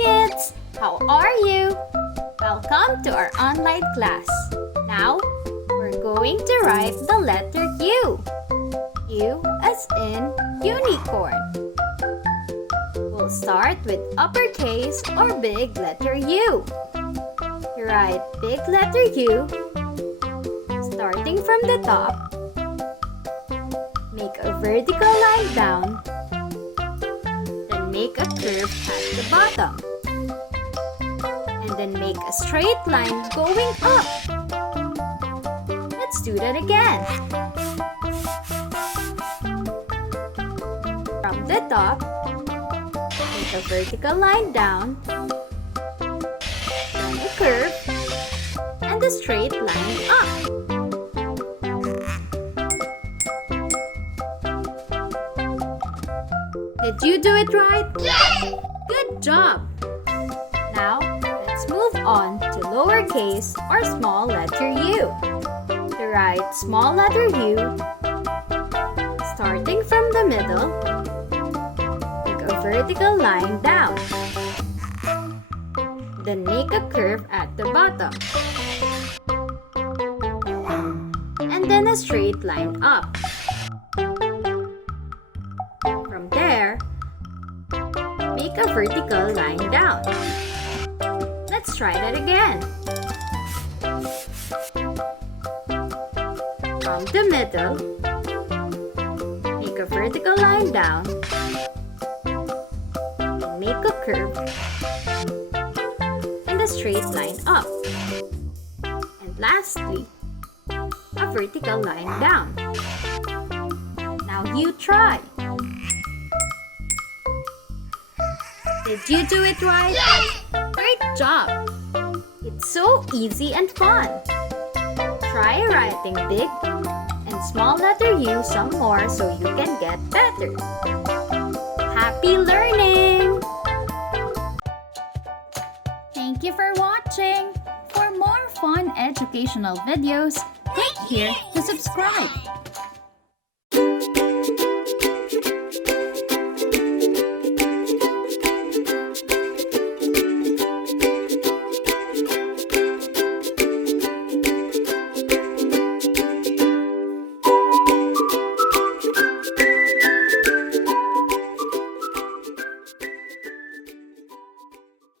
kids! How are you? Welcome to our online class. Now, we're going to write the letter U. U as in unicorn. We'll start with uppercase or big letter U. To write big letter U, starting from the top, make a vertical line down, then make a curve at the bottom, and then make a straight line going up. Let's do that again. From the top, make a vertical line down, then a curve, and a straight line up. Did you do it right? Yay! Good job! Now, let's move on to lowercase or small letter u. To write small letter u, starting from the middle, make a vertical line down. Then make a curve at the bottom. And then a straight line up. From there, make a vertical line down. Let's try that again. From the middle, make a vertical line down, and make a curve and a straight line up. And lastly, a vertical line down. Now you try. Did you do it right? Yay! Great job! It's so easy and fun. Try writing big and small letter U some more so you can get better. Happy learning! Thank you for watching. For more fun educational videos, click here to subscribe.